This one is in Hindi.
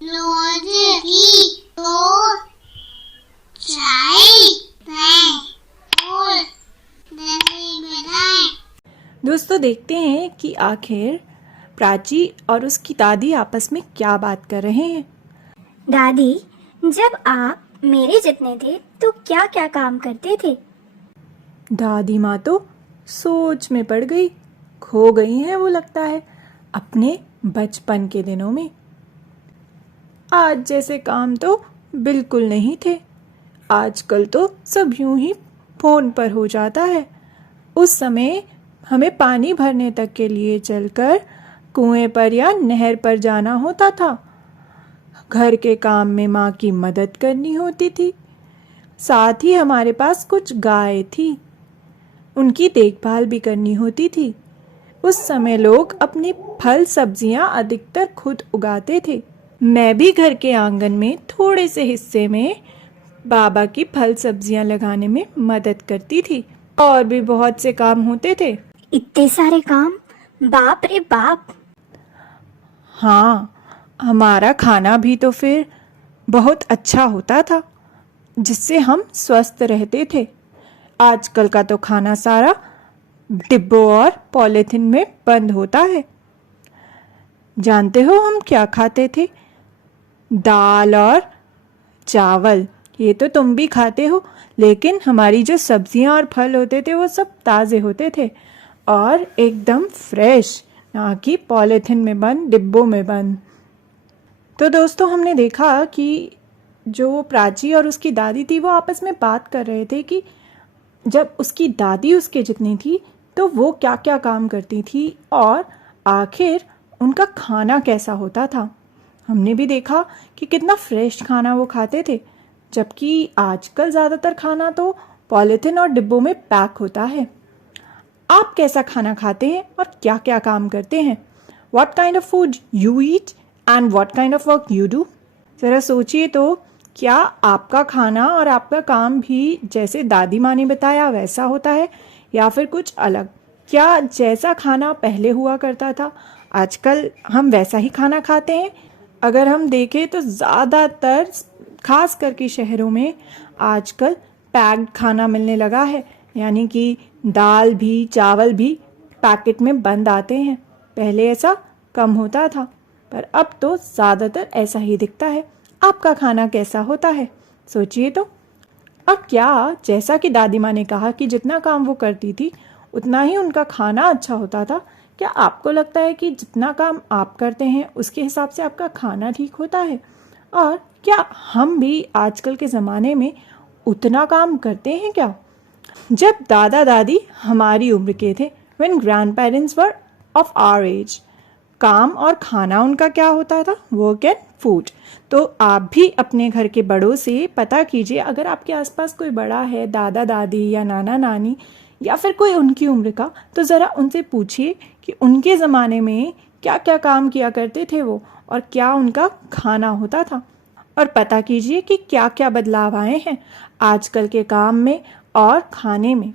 रोटी दो चाय और दही बनाए। दोस्तों देखते हैं कि आखिर प्राची और उसकी दादी आपस में क्या बात कर रहे हैं। दादी, जब आप मेरे जितने थे तो क्या क्या काम करते थे? दादी माँ तो सोच में पड़ गई, खो गई हैं वो लगता है अपने बचपन के दिनों में। आज जैसे काम तो बिल्कुल नहीं थे। आजकल तो सब यूं ही फोन पर हो जाता है। उस समय हमें पानी भरने तक के लिए चलकर कुएं पर या नहर पर जाना होता था। घर के काम में माँ की मदद करनी होती थी। साथ ही हमारे पास कुछ गाय थी, उनकी देखभाल भी करनी होती थी। उस समय लोग अपनी फल सब्जियां अधिकतर खुद उगाते थे। मैं भी घर के आंगन में थोड़े से हिस्से में बाबा की फल सब्जियां लगाने में मदद करती थी। और भी बहुत से काम होते थे। इतने सारे काम, बाप रे बाप। हाँ, हमारा खाना भी तो फिर बहुत अच्छा होता था, जिससे हम स्वस्थ रहते थे। आजकल का तो खाना सारा डिब्बों और पॉलीथिन में बंद होता है। जानते हो हम क्या खाते थे? दाल और चावल। ये तो तुम भी खाते हो, लेकिन हमारी जो सब्जियां और फल होते थे वो सब ताज़े होते थे और एकदम फ्रेश, ना कि पॉलीथिन में बंद, डिब्बों में बंद। तो दोस्तों हमने देखा कि जो प्राची और उसकी दादी थी वो आपस में बात कर रहे थे कि जब उसकी दादी उसके जितनी थी तो वो क्या क्या काम करती थी और आखिर उनका खाना कैसा होता था। हमने भी देखा कि कितना फ्रेश खाना वो खाते थे, जबकि आजकल ज़्यादातर खाना तो पॉलीथिन और डिब्बों में पैक होता है। आप कैसा खाना खाते हैं और क्या क्या काम करते हैं? What kind of food you eat and what kind of work you do? ज़रा सोचिए तो, क्या आपका खाना और आपका काम भी जैसे दादी माँ ने बताया वैसा होता है या फिर कुछ अलग? क्या जैसा खाना पहले हुआ करता था आजकल हम वैसा ही खाना खाते हैं? अगर हम देखें तो ज़्यादातर खास करके शहरों में आजकल पैक्ड खाना मिलने लगा है, यानी कि दाल भी चावल भी पैकेट में बंद आते हैं। पहले ऐसा कम होता था, पर अब तो ज़्यादातर ऐसा ही दिखता है। आपका खाना कैसा होता है? सोचिए तो। अब क्या, जैसा कि दादी माँ ने कहा कि जितना काम वो करती थी उतना ही उनका खाना अच्छा होता था, क्या आपको लगता है कि जितना काम आप करते हैं उसके हिसाब से आपका खाना ठीक होता है? और क्या हम भी आजकल के ज़माने में उतना काम करते हैं क्या? जब दादा दादी हमारी उम्र के थे, when grandparents were of our age, काम और खाना उनका क्या होता था? Work and food. तो आप भी अपने घर के बड़ों से पता कीजिए, अगर आपके आसपास कोई बड़ा है, दादा दादी या नाना नानी या फिर कोई उनकी उम्र का, तो ज़रा उनसे पूछिए कि उनके ज़माने में क्या क्या काम किया करते थे वो और क्या उनका खाना होता था। और पता कीजिए कि क्या क्या बदलाव आए हैं आजकल के काम में और खाने में।